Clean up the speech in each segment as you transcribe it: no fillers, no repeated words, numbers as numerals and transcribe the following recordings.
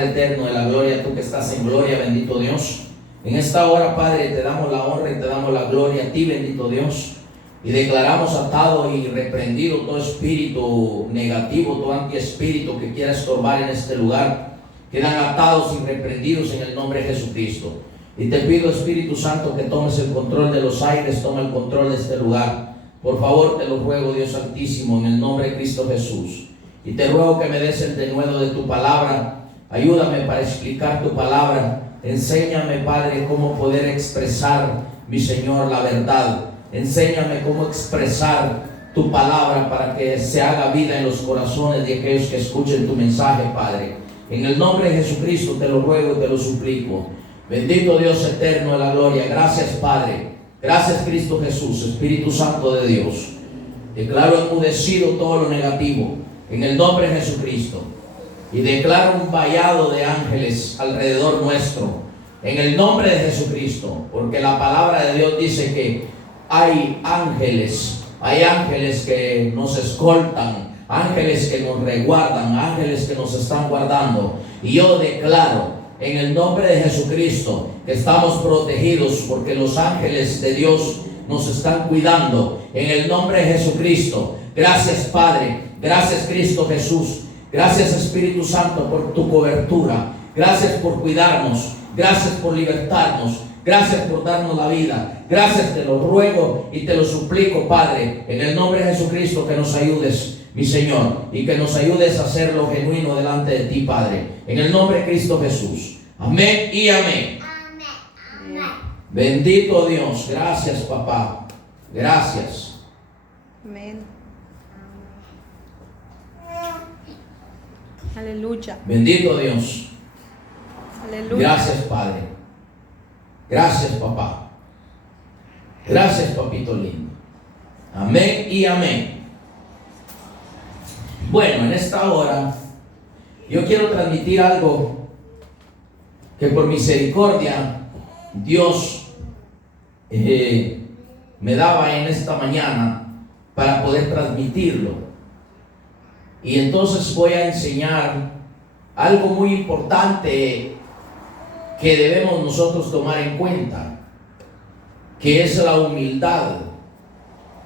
Padre eterno de la gloria, tú que estás en gloria, bendito Dios. En esta hora, Padre, te damos la honra y te damos la gloria a ti, bendito Dios. Y declaramos atado y reprendido todo espíritu negativo, todo antiespíritu que quiera estorbar en este lugar. Quedan atados y reprendidos en el nombre de Jesucristo. Y te pido, Espíritu Santo, que tomes el control de los aires, toma el control de este lugar. Por favor, te lo ruego, Dios Santísimo, en el nombre de Cristo Jesús. Y te ruego que me des el denuedo de tu palabra. Ayúdame para explicar tu palabra. Enséñame, Padre, cómo poder expresar, mi Señor, la verdad. Enséñame cómo expresar tu palabra para que se haga vida en los corazones de aquellos que escuchen tu mensaje, Padre. En el nombre de Jesucristo te lo ruego y te lo suplico. Bendito Dios eterno de la gloria. Gracias, Padre. Gracias, Cristo Jesús, Espíritu Santo de Dios. Declaro enmudecido todo lo negativo en el nombre de Jesucristo. Y declaro un vallado de ángeles alrededor nuestro en el nombre de Jesucristo. Porque la palabra de Dios dice que hay ángeles que nos escoltan, ángeles que nos resguardan, ángeles que nos están guardando. Y yo declaro en el nombre de Jesucristo que estamos protegidos porque los ángeles de Dios nos están cuidando. En el nombre de Jesucristo. Gracias, Padre. Gracias, Cristo Jesús. Gracias, Espíritu Santo, por tu cobertura. Gracias por cuidarnos. Gracias por libertarnos. Gracias por darnos la vida. Gracias, te lo ruego y te lo suplico, Padre, en el nombre de Jesucristo, que nos ayudes, mi Señor, y que nos ayudes a hacer lo genuino delante de ti, Padre, en el nombre de Cristo Jesús. Amén y amén. Amén. Bendito Dios. Gracias, papá. Gracias. Amén. Aleluya. Bendito Dios. Aleluya. Gracias, Padre. Gracias, papá. Gracias, papito lindo. Amén y amén. Bueno, en esta hora yo quiero transmitir algo que por misericordia Dios me daba en esta mañana para poder transmitirlo. Y entonces voy a enseñar algo muy importante que debemos nosotros tomar en cuenta, que es la humildad.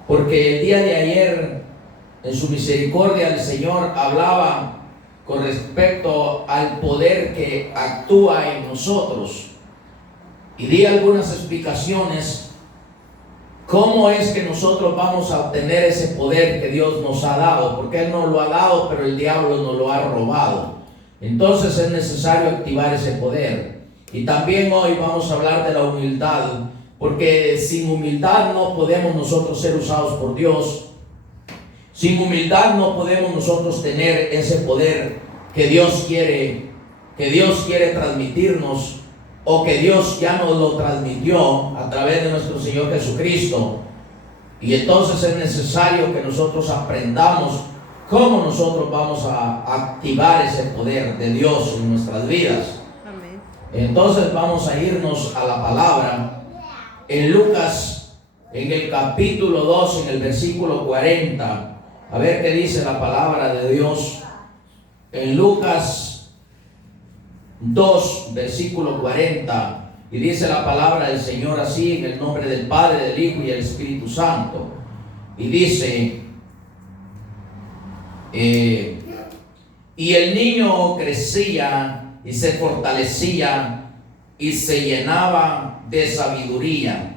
Porque el día de ayer, en su misericordia, el Señor hablaba con respecto al poder que actúa en nosotros. Y di algunas explicaciones. ¿Cómo es que nosotros vamos a obtener ese poder que Dios nos ha dado? Porque Él nos lo ha dado, pero el diablo nos lo ha robado. Entonces es necesario activar ese poder. Y también hoy vamos a hablar de la humildad, porque sin humildad no podemos nosotros ser usados por Dios. Sin humildad no podemos nosotros tener ese poder que Dios quiere transmitirnos, o que Dios ya nos lo transmitió a través de nuestro Señor Jesucristo. Y entonces es necesario que nosotros aprendamos cómo nosotros vamos a activar ese poder de Dios en nuestras vidas. Amén. Entonces vamos a irnos a la palabra en Lucas, en el capítulo 2, en el versículo 40. A ver qué dice la palabra de Dios. En Lucas 2, versículo 40, y dice la palabra del Señor así, en el nombre del Padre, del Hijo y del Espíritu Santo. Y dice, y el niño crecía y se fortalecía y se llenaba de sabiduría,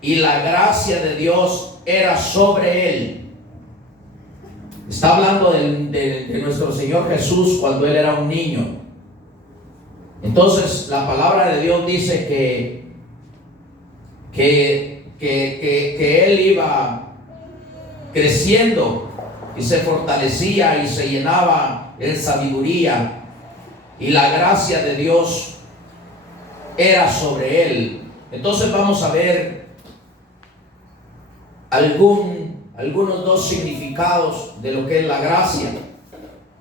y la gracia de Dios era sobre él. Está hablando de nuestro Señor Jesús cuando Él era un niño. Entonces la palabra de Dios dice que Él iba creciendo y se fortalecía y se llenaba en sabiduría, y la gracia de Dios era sobre Él. Entonces vamos a ver algunos dos significados de lo que es la gracia,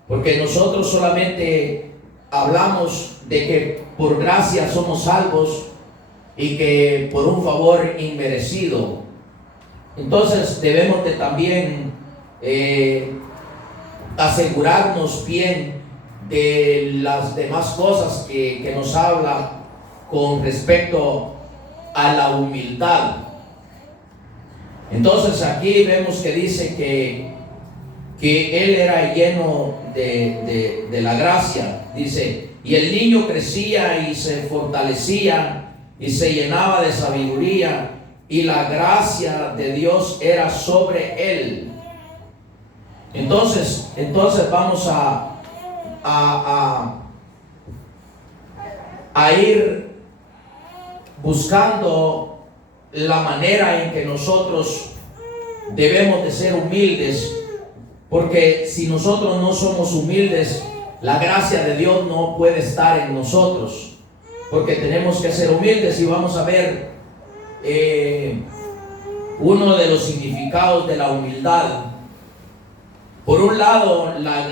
porque nosotros solamente hablamos de que por gracia somos salvos y que por un favor inmerecido. Entonces debemos de también asegurarnos bien de las demás cosas que nos habla con respecto a la humildad. Entonces aquí vemos que dice que él era lleno de la gracia. Dice, y el niño crecía y se fortalecía y se llenaba de sabiduría, y la gracia de Dios era sobre él. Entonces vamos a ir buscando la manera en que nosotros debemos de ser humildes, porque si nosotros no somos humildes, la gracia de Dios no puede estar en nosotros, porque tenemos que ser humildes. Y vamos a ver uno de los significados de la humildad. Por un lado, la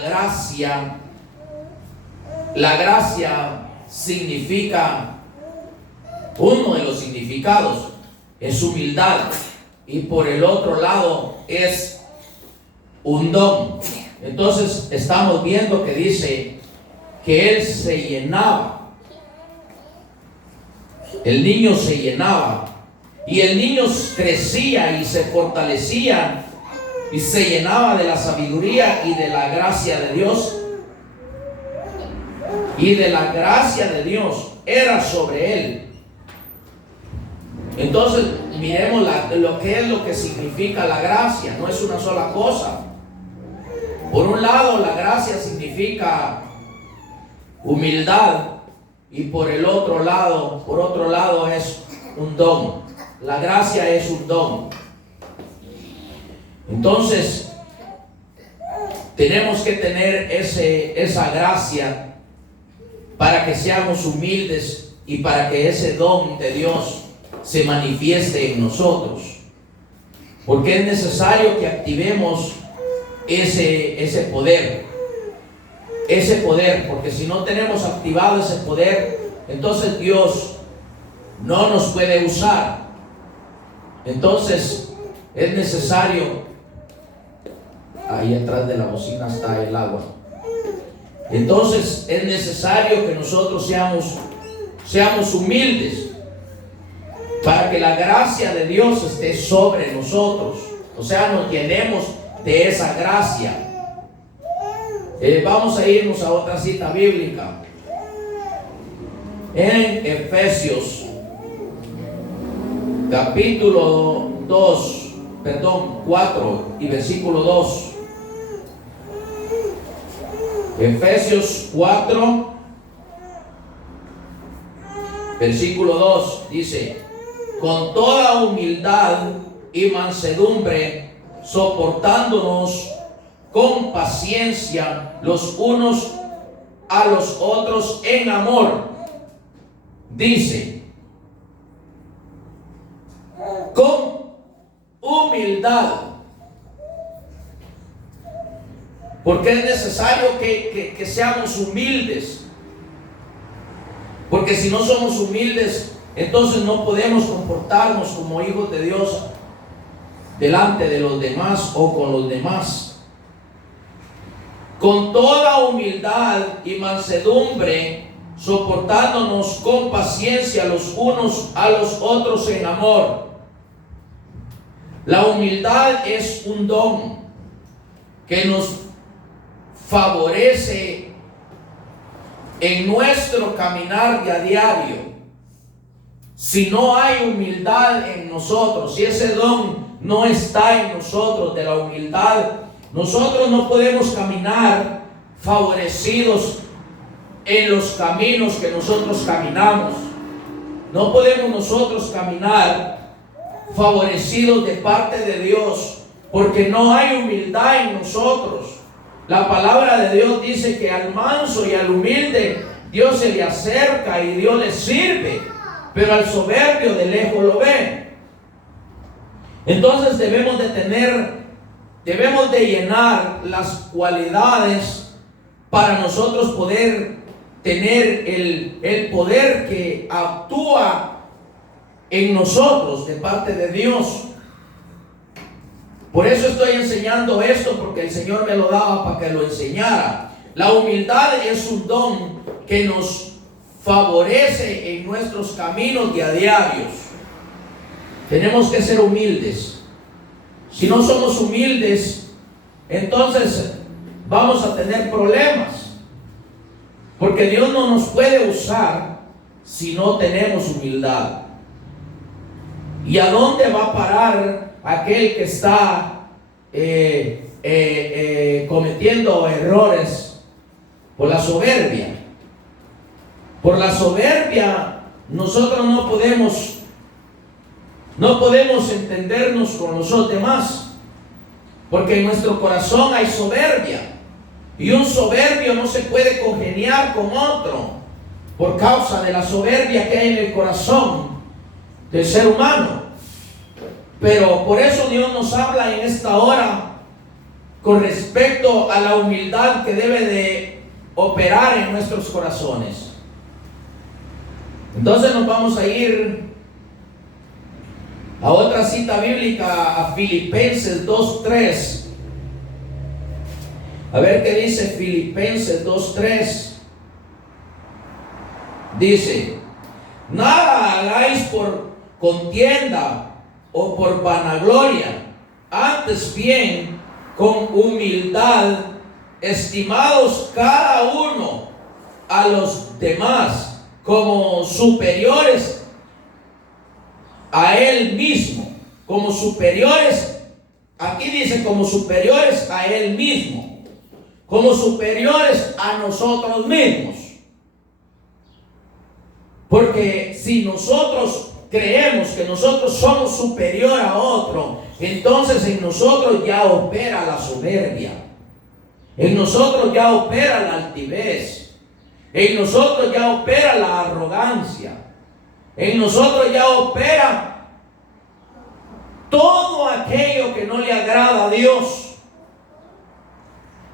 gracia significa, uno de los significados es humildad, y por el otro lado es un don. Entonces estamos viendo que dice que él se llenaba, el niño se llenaba, y el niño crecía y se fortalecía y se llenaba de la sabiduría y de la gracia de Dios, y de la gracia de Dios era sobre él. Entonces miremos lo que significa la gracia. No es una sola cosa. Por un lado, la gracia significa humildad, y por otro lado es un don. La gracia es un don. Entonces tenemos que tener esa gracia para que seamos humildes y para que ese don de Dios se manifieste en nosotros, porque es necesario que activemos ese poder, porque si no tenemos activado ese poder, entonces Dios no nos puede usar. Entonces es necesario, ahí atrás de la bocina está el agua, entonces es necesario que nosotros seamos humildes para que la gracia de Dios esté sobre nosotros, o sea, nos llenemos de esa gracia. Vamos a irnos a otra cita bíblica en Efesios capítulo 4 y versículo 2. Efesios 4 versículo 2 dice: con toda humildad y mansedumbre, soportándonos con paciencia los unos a los otros en amor. Dice, con humildad, porque es necesario que seamos humildes, porque si no somos humildes, entonces no podemos comportarnos como hijos de Dios delante de los demás o con los demás. Con toda humildad y mansedumbre, soportándonos con paciencia los unos a los otros en amor. La humildad es un don que nos favorece en nuestro caminar de a diario. Si no hay humildad en nosotros, si ese don no está en nosotros de la humildad, nosotros no podemos caminar favorecidos en los caminos que nosotros caminamos. No podemos nosotros caminar favorecidos de parte de Dios, porque no hay humildad en nosotros. La palabra de Dios dice que al manso y al humilde Dios se le acerca y Dios le sirve, pero al soberbio de lejos lo ve. Entonces debemos de llenar las cualidades para nosotros poder tener el poder que actúa en nosotros de parte de Dios. Por eso estoy enseñando esto, porque el Señor me lo daba para que lo enseñara. La humildad es un don que nos favorece en nuestros caminos diarios. Tenemos que ser humildes. Si no somos humildes, entonces vamos a tener problemas. Porque Dios no nos puede usar si no tenemos humildad. ¿Y a dónde va a parar aquel que está cometiendo errores por la soberbia? Por la soberbia nosotros no podemos entendernos con los demás, porque en nuestro corazón hay soberbia, y un soberbio no se puede congeniar con otro por causa de la soberbia que hay en el corazón del ser humano. Pero por eso Dios nos habla en esta hora con respecto a la humildad que debe de operar en nuestros corazones. Entonces nos vamos a ir a otra cita bíblica, a Filipenses 2:3. A ver qué dice Filipenses 2:3. Dice: nada hagáis por contienda o por vanagloria, antes bien con humildad, estimados cada uno a los demás como superiores a él mismo, como superiores, aquí dice como superiores a él mismo, como superiores a nosotros mismos. Porque si nosotros creemos que nosotros somos superior a otro, entonces en nosotros ya opera la soberbia, en nosotros ya opera la altivez, en nosotros ya opera la arrogancia, en nosotros ya opera todo aquello que no le agrada a Dios,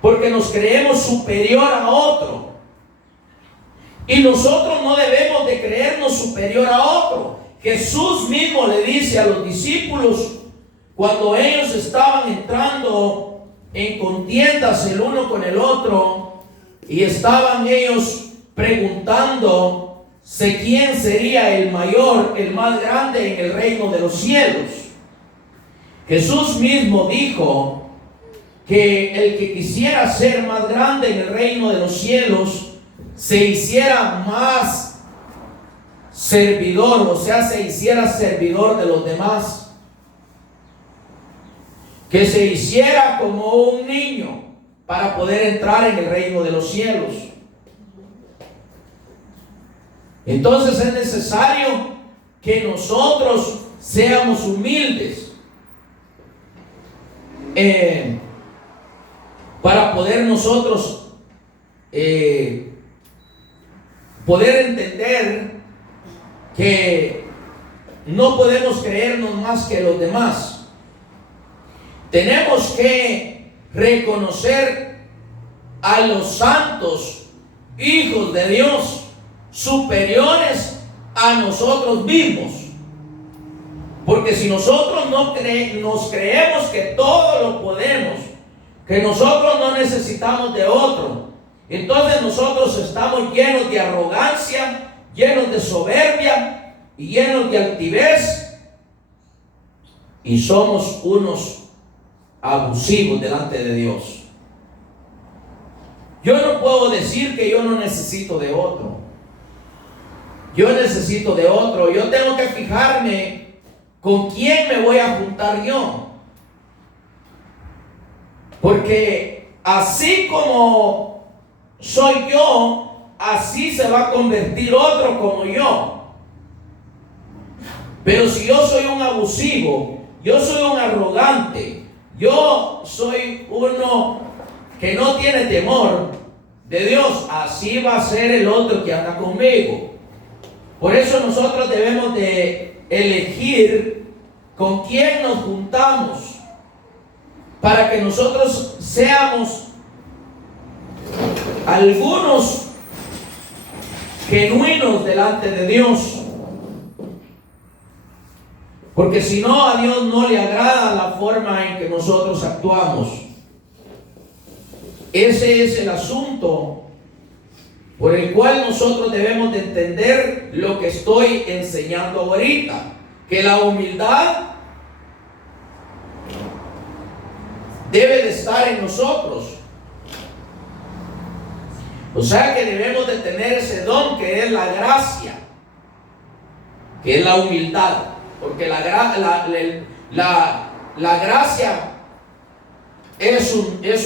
porque nos creemos superior a otro. Y nosotros no debemos de creernos superior a otro. Jesús mismo le dice a los discípulos, cuando ellos estaban entrando en contiendas el uno con el otro, y estaban ellos preguntándose quién sería el mayor, el más grande en el reino de los cielos. Jesús mismo dijo que el que quisiera ser más grande en el reino de los cielos se hiciera más servidor, o sea, se hiciera servidor de los demás, que se hiciera como un niño para poder entrar en el reino de los cielos. Entonces es necesario que nosotros seamos humildes para poder nosotros poder entender que no podemos creernos más que los demás. Tenemos que reconocer a los santos hijos de Dios superiores a nosotros mismos. Porque si nosotros nos creemos que todo lo podemos, que nosotros no necesitamos de otro, entonces nosotros estamos llenos de arrogancia, llenos de soberbia y llenos de altivez, y somos unos abusivos delante de Dios. Yo no puedo decir que yo no necesito de otro. Yo necesito de otro. Yo tengo que fijarme con quién me voy a juntar yo. Porque así como soy yo, así se va a convertir otro como yo. Pero si yo soy un abusivo, yo soy un arrogante, yo soy uno que no tiene temor de Dios, así va a ser el otro que anda conmigo. Por eso nosotros debemos de elegir con quién nos juntamos, para que nosotros seamos algunos genuinos delante de Dios. Porque si no, a Dios no le agrada la forma en que nosotros actuamos. ese es el asunto por el cual nosotros debemos de entender lo que estoy enseñando ahorita, que la humildad debe de estar en nosotros. O sea que debemos de tener ese don que es la gracia, que es la humildad, porque la gracia es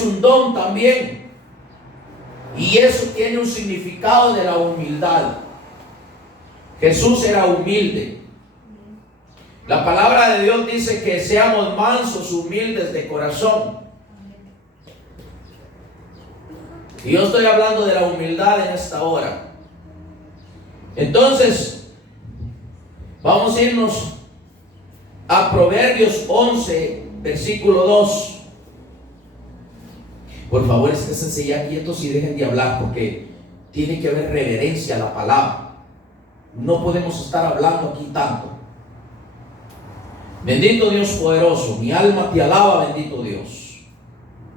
un don también, y eso tiene un significado de la humildad. Jesús era humilde. La palabra de Dios dice que seamos mansos, humildes de corazón. Y yo estoy hablando de la humildad en esta hora. Entonces, vamos a irnos a Proverbios 11, versículo 2. Por favor, esténse ya quietos y dejen de hablar, porque tiene que haber reverencia a la palabra. No podemos estar hablando aquí tanto. Bendito Dios poderoso, mi alma te alaba, bendito Dios.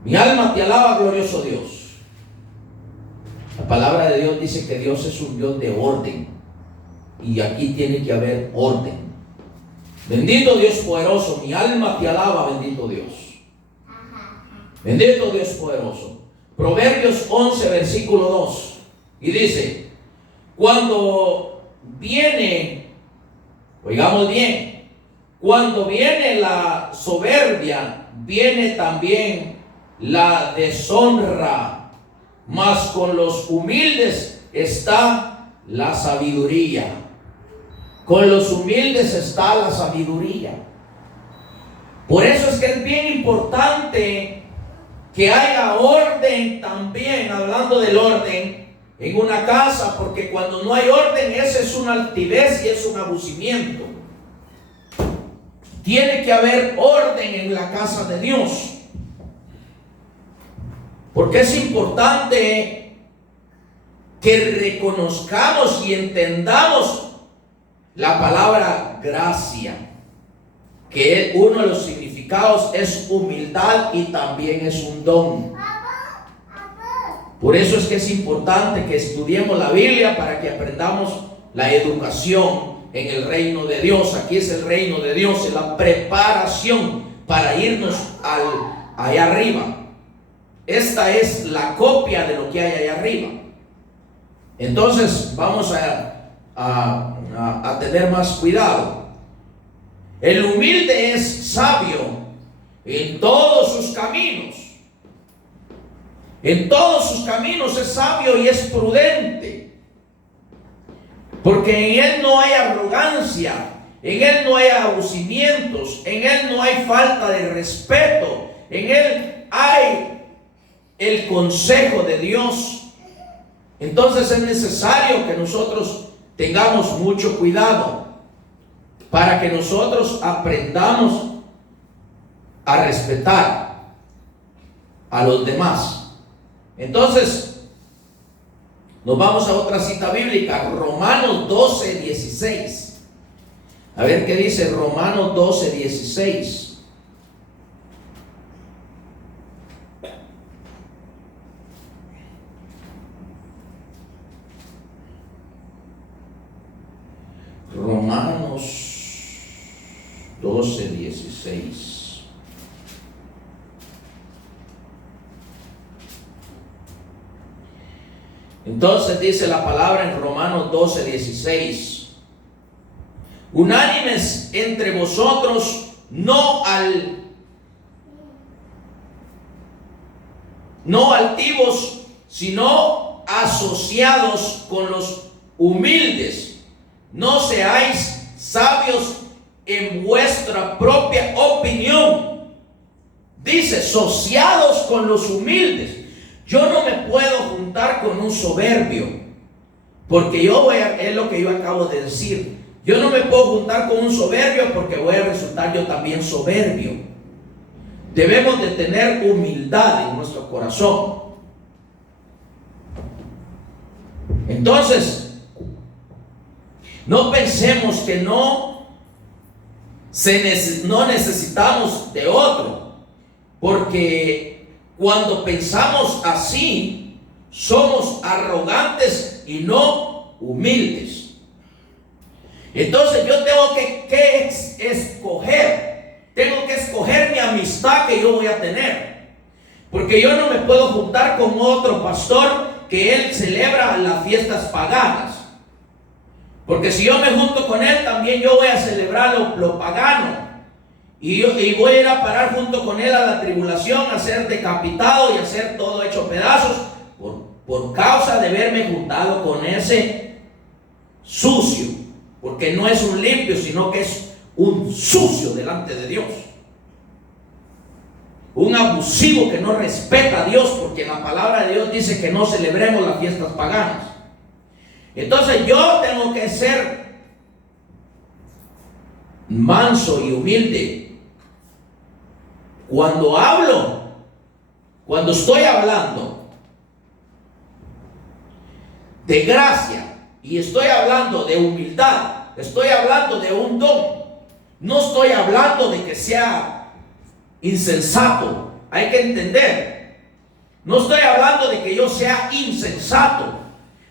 Mi alma te alaba, glorioso Dios. La palabra de Dios dice que Dios es un Dios de orden, y aquí tiene que haber orden. Bendito Dios poderoso, mi alma te alaba, bendito Dios. Bendito Dios poderoso. Proverbios 11, versículo 2. Y dice: cuando viene, oigamos bien, cuando viene la soberbia, viene también la deshonra, mas con los humildes está la sabiduría. Con los humildes está la sabiduría. Por eso es que es bien importante que haya orden también, hablando del orden, en una casa, porque cuando no hay orden, ese es una altivez y es un abusivo. Tiene que haber orden en la casa de Dios, porque es importante que reconozcamos y entendamos la palabra gracia, que uno de los significados es humildad y también es un don. Por eso es que es importante que estudiemos la Biblia, para que aprendamos la educación en el reino de Dios. Aquí es el reino de Dios, es la preparación para irnos allá arriba. Esta es la copia de lo que hay allá arriba. Entonces vamos a tener más cuidado. El humilde es sabio en todos sus caminos. En todos sus caminos es sabio y es prudente, porque en él no hay arrogancia, en él no hay abusamientos, en él no hay falta de respeto, en él hay el consejo de Dios. Entonces es necesario que nosotros tengamos mucho cuidado, para que nosotros aprendamos a respetar a los demás. Entonces, nos vamos a otra cita bíblica, Romanos 12, 16. A ver qué dice Romanos 12, 16. Romanos 12, 16. Entonces dice la palabra en Romanos 12, 16: unánimes entre vosotros, no altivos, sino asociados con los humildes. No seáis sabios en vuestra propia opinión. Dice, asociados con los humildes. Yo no me puedo juntar con un soberbio, porque es lo que yo acabo de decir. Yo no me puedo juntar con un soberbio, porque voy a resultar yo también soberbio. Debemos de tener humildad en nuestro corazón. Entonces, no pensemos que no necesitamos de otro, porque cuando pensamos así, somos arrogantes y no humildes. Entonces yo tengo que escoger. Tengo que escoger mi amistad que yo voy a tener. Porque yo no me puedo juntar con otro pastor que él celebra las fiestas paganas. Porque si yo me junto con él, también yo voy a celebrar lo pagano. Y voy a ir a parar junto con él a la tribulación, a ser decapitado y a ser todo hecho pedazos por causa de haberme juntado con ese sucio. Porque no es un limpio, sino que es un sucio delante de Dios. Un abusivo que no respeta a Dios, porque la palabra de Dios dice que no celebremos las fiestas paganas. Entonces yo tengo que ser manso y humilde. Cuando hablo, cuando estoy hablando de gracia y estoy hablando de humildad, estoy hablando de un don. No estoy hablando de que sea insensato. Hay que entender. No estoy hablando de que yo sea insensato.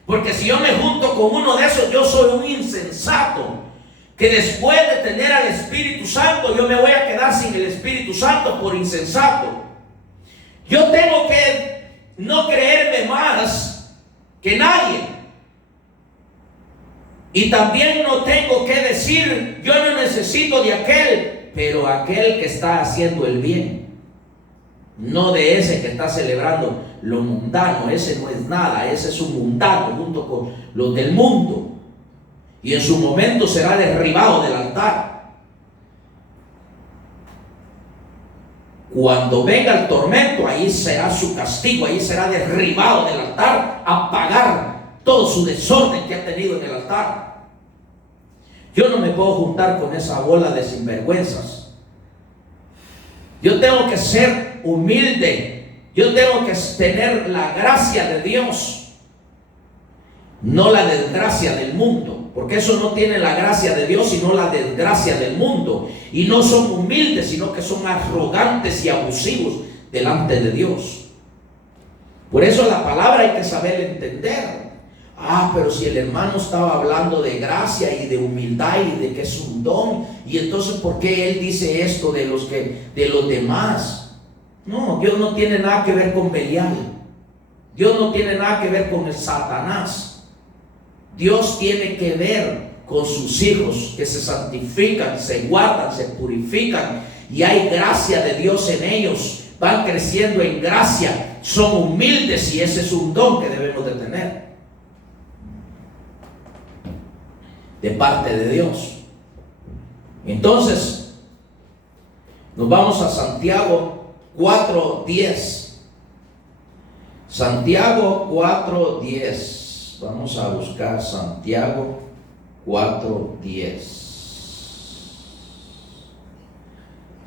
Porque si yo me junto con uno de esos, yo soy un insensato. Que después de tener al Espíritu Santo, yo me voy a quedar sin el Espíritu Santo por insensato. Yo tengo que no creerme más que nadie. Y también no tengo que decir, yo no necesito de aquel, pero aquel que está haciendo el bien. No de ese que está celebrando lo mundano. Ese no es nada, ese es un mundano junto con los del mundo. Y en su momento será derribado del altar. Cuando venga el tormento, ahí será su castigo, ahí será derribado del altar a pagar todo su desorden que ha tenido en el altar. Yo no me puedo juntar con esa bola de sinvergüenzas. Yo tengo que ser humilde. Yo tengo que tener la gracia de Dios, no la desgracia del mundo. Porque eso no tiene la gracia de Dios, sino la desgracia del mundo. Y no son humildes, sino que son arrogantes y abusivos delante de Dios. Por eso la palabra hay que saber entender. Pero si el hermano estaba hablando de gracia y de humildad y de que es un don, y entonces ¿por qué él dice esto de los demás? No, Dios no tiene nada que ver con Belial. Dios no tiene nada que ver con el Satanás. Dios tiene que ver con sus hijos que se santifican, se guardan, se purifican y hay gracia de Dios en ellos. Van creciendo en gracia, son humildes y ese es un don que debemos de tener de parte de Dios. Entonces, nos vamos a Santiago 4:10. Santiago 4:10. Vamos a buscar Santiago 4:10.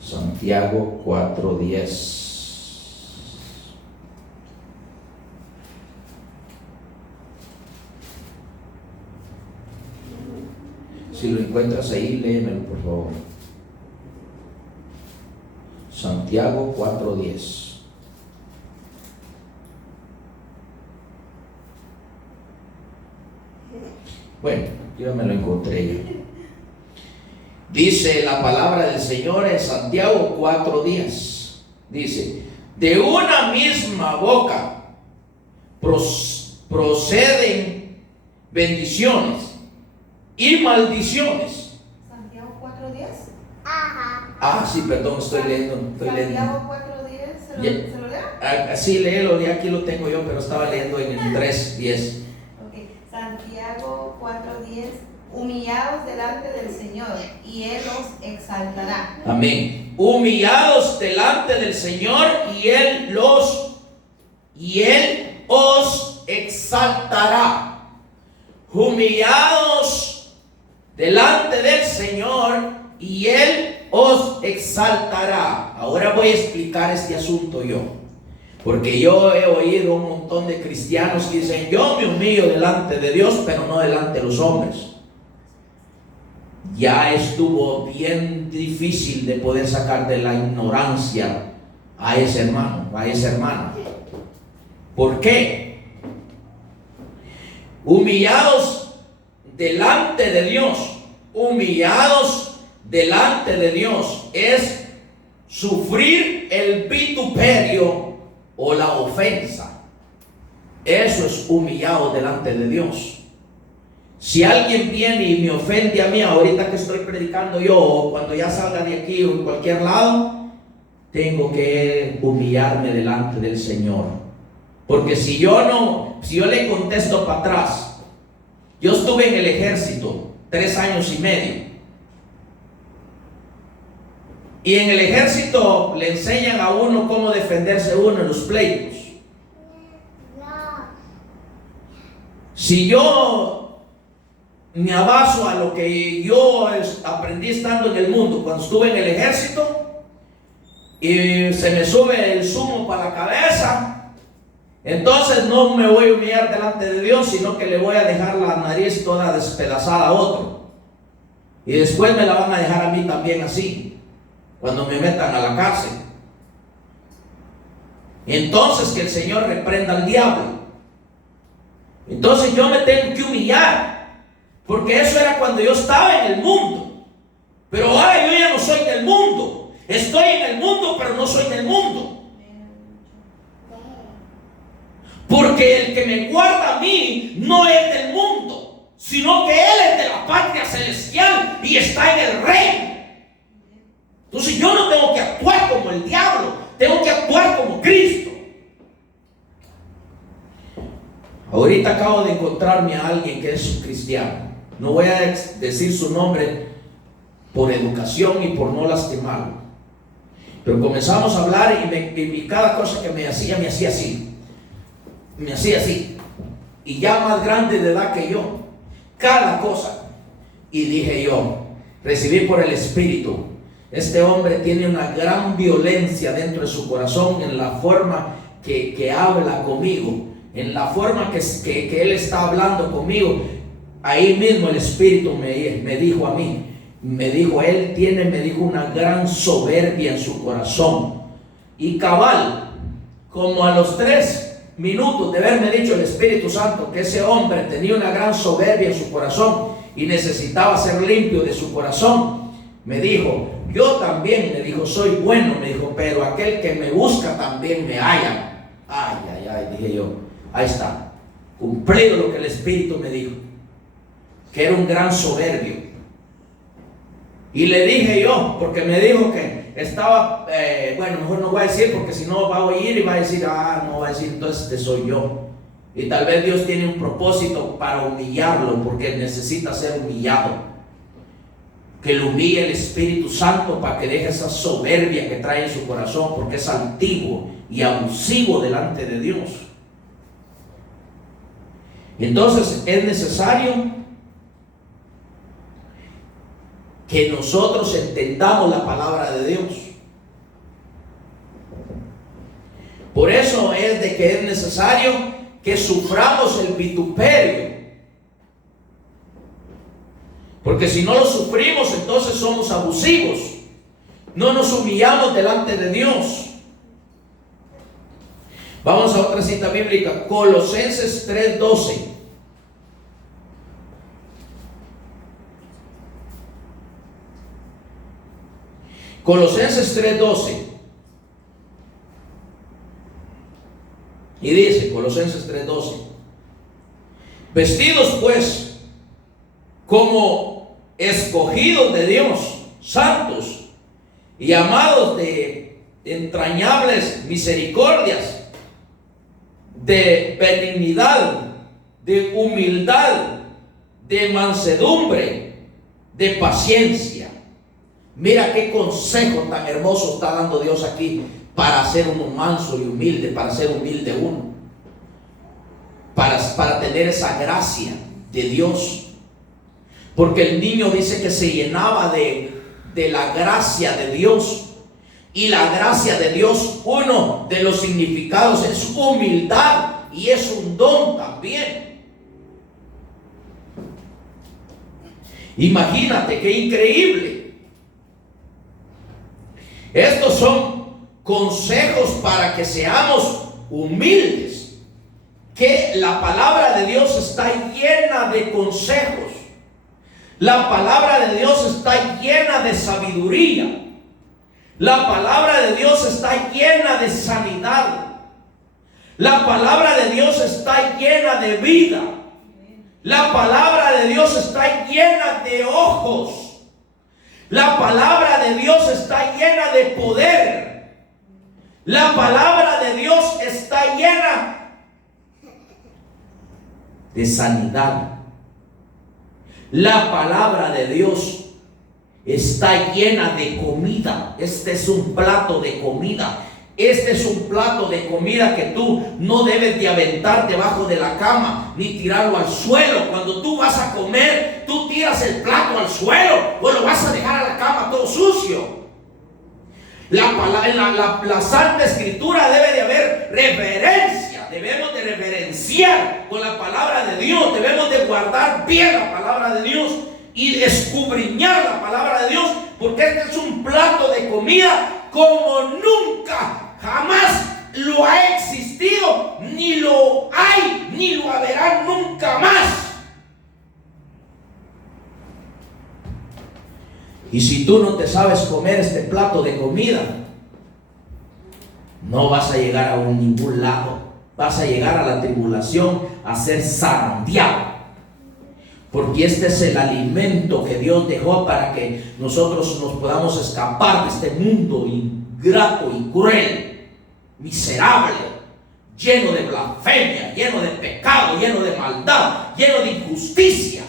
Santiago 4:10. Si lo encuentras ahí, léemelo por favor. Santiago 4:10. Bueno, yo me lo encontré. Dice la palabra del Señor en Santiago 4:10. Dice: de una misma boca proceden bendiciones y maldiciones. Santiago 4:10. Sí, perdón, estoy leyendo. Santiago 4:10, ¿se lo leo? Sí, léelo, ya aquí lo tengo yo, pero estaba leyendo en el 3:10. Santiago 4:10. Humillados delante del Señor y Él os exaltará. Amén. Humillados delante del Señor y Él os exaltará. Humillados delante del Señor y Él os exaltará. Ahora voy a explicar este asunto yo. Porque yo he oído un montón de cristianos que dicen: yo me humillo delante de Dios, pero no delante de los hombres. Ya estuvo bien difícil de poder sacar de la ignorancia a ese hermano, a esa hermana. ¿Por qué? Humillados delante de Dios, humillados delante de Dios es sufrir el vituperio o la ofensa. Eso es humillado delante de Dios. Si alguien viene y me ofende a mí ahorita que estoy predicando yo, o cuando ya salga de aquí o en cualquier lado, tengo que humillarme delante del Señor. Porque si yo le contesto para atrás, yo estuve en el ejército 3 años y medio. Y en el ejército le enseñan a uno cómo defenderse uno en los pleitos. Si yo me abaso a lo que yo aprendí estando en el mundo cuando estuve en el ejército y se me sube el zumo para la cabeza, entonces no me voy a humillar delante de Dios, sino que le voy a dejar la nariz toda despedazada a otro. Y después me la van a dejar a mí también así, cuando me metan a la cárcel. Entonces que el Señor reprenda al diablo. Entonces yo me tengo que humillar, porque eso era cuando yo estaba en el mundo. Pero ahora yo ya no soy del mundo. Estoy en el mundo, pero no soy del mundo. Porque el que me guarda a mí no es del mundo, sino que Él es de la patria celestial y está en el reino. Entonces yo no tengo que actuar como el diablo, tengo que actuar como Cristo. Ahorita acabo de encontrarme a alguien que es cristiano. No voy a decir su nombre por educación y por no lastimarlo. Pero comenzamos a hablar y cada cosa que me hacía así. Me hacía así. Y ya más grande de edad que yo. Cada cosa. Y dije yo, recibí por el Espíritu. Este hombre tiene una gran violencia dentro de su corazón en la forma que habla conmigo. En la forma que él está hablando conmigo. Ahí mismo el Espíritu me dijo a mí. Me dijo, él tiene, me dijo, una gran soberbia en su corazón. Y cabal, como a los 3 minutos de haberme dicho el Espíritu Santo que ese hombre tenía una gran soberbia en su corazón y necesitaba ser limpio de su corazón, me dijo, yo también, me dijo, soy bueno, me dijo, pero aquel que me busca también me halla. Ay, dije yo, ahí está, cumplido lo que el Espíritu me dijo, que era un gran soberbio. Y le dije yo, porque me dijo que estaba, bueno, mejor no voy a decir, porque si no va a oír y va a decir, no va a decir, entonces este soy yo. Y tal vez Dios tiene un propósito para humillarlo, porque necesita ser humillado. Que lo humille el Espíritu Santo para que deje esa soberbia que trae en su corazón, porque es antiguo y abusivo delante de Dios. Entonces es necesario que nosotros entendamos la palabra de Dios. Por eso es de que es necesario que suframos el vituperio. Porque si no lo sufrimos, entonces somos abusivos. No nos humillamos delante de Dios. Vamos a otra cita bíblica, Colosenses 3:12. Colosenses 3:12. Y dice, Colosenses 3:12, vestidos pues como escogidos de Dios, santos y amados de entrañables misericordias, de benignidad, de humildad, de mansedumbre, de paciencia. Mira qué consejo tan hermoso está dando Dios aquí para ser uno manso y humilde, para ser humilde uno, para tener esa gracia de Dios. Porque el niño dice que se llenaba de la gracia de Dios. Y la gracia de Dios, uno de los significados es humildad y es un don también. Imagínate qué increíble. Estos son consejos para que seamos humildes. Que la palabra de Dios está llena de consejos. La palabra de Dios está llena de sabiduría. La palabra de Dios está llena de sanidad. La palabra de Dios está llena de vida. La palabra de Dios está llena de ojos. La palabra de Dios está llena de poder. La palabra de Dios está llena de sanidad. La palabra de Dios está llena de comida. Este es un plato de comida. Este es un plato de comida que tú no debes de aventar debajo de la cama ni tirarlo al suelo. Cuando tú vas a comer, tú tiras el plato al suelo o lo vas a dejar a la cama todo sucio. La Santa Escritura debe de haber reverencia. Debemos de reverenciar con la palabra de Dios. Debemos de guardar bien la palabra de Dios y escudriñar la palabra de Dios, porque este es un plato de comida como nunca jamás lo ha existido, ni lo hay, ni lo habrá nunca más. Y si tú no te sabes comer este plato de comida, no vas a llegar a ningún lado. Vas a llegar a la tribulación a ser zarandeado. Porque este es el alimento que Dios dejó para que nosotros nos podamos escapar de este mundo ingrato y cruel, miserable, lleno de blasfemia, lleno de pecado, lleno de maldad, lleno de injusticia.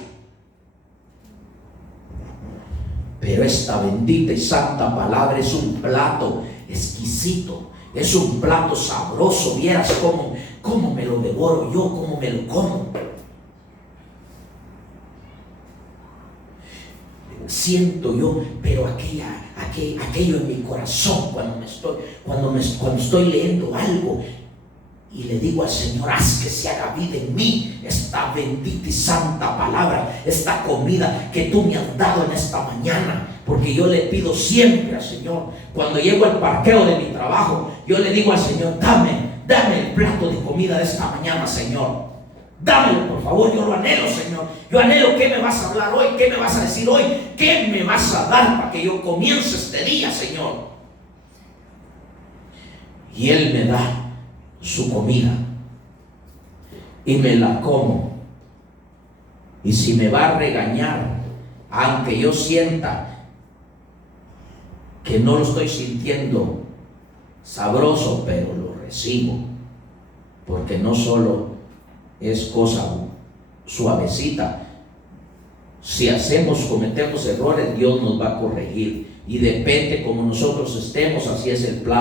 Pero esta bendita y santa palabra es un plato exquisito, es un plato sabroso. Vieras cómo me lo devoro yo, cómo me lo como. Siento yo, pero aquello en mi corazón cuando estoy leyendo algo y le digo al Señor: haz que se haga vida en mí esta bendita y santa palabra, esta comida que tú me has dado en esta mañana. Porque yo le pido siempre al Señor, cuando llego al parqueo de mi trabajo, yo le digo al Señor: dame el plato de comida de esta mañana, Señor. Dámelo, por favor, yo lo anhelo, Señor. Yo anhelo qué me vas a hablar hoy, qué me vas a decir hoy, qué me vas a dar para que yo comience este día, Señor. Y Él me da su comida y me la como. Y si me va a regañar, aunque yo sienta que no lo estoy sintiendo sabroso, pero lo recibo, porque no solo es cosa suavecita. Si cometemos errores, Dios nos va a corregir, y depende como nosotros estemos, así es el plan.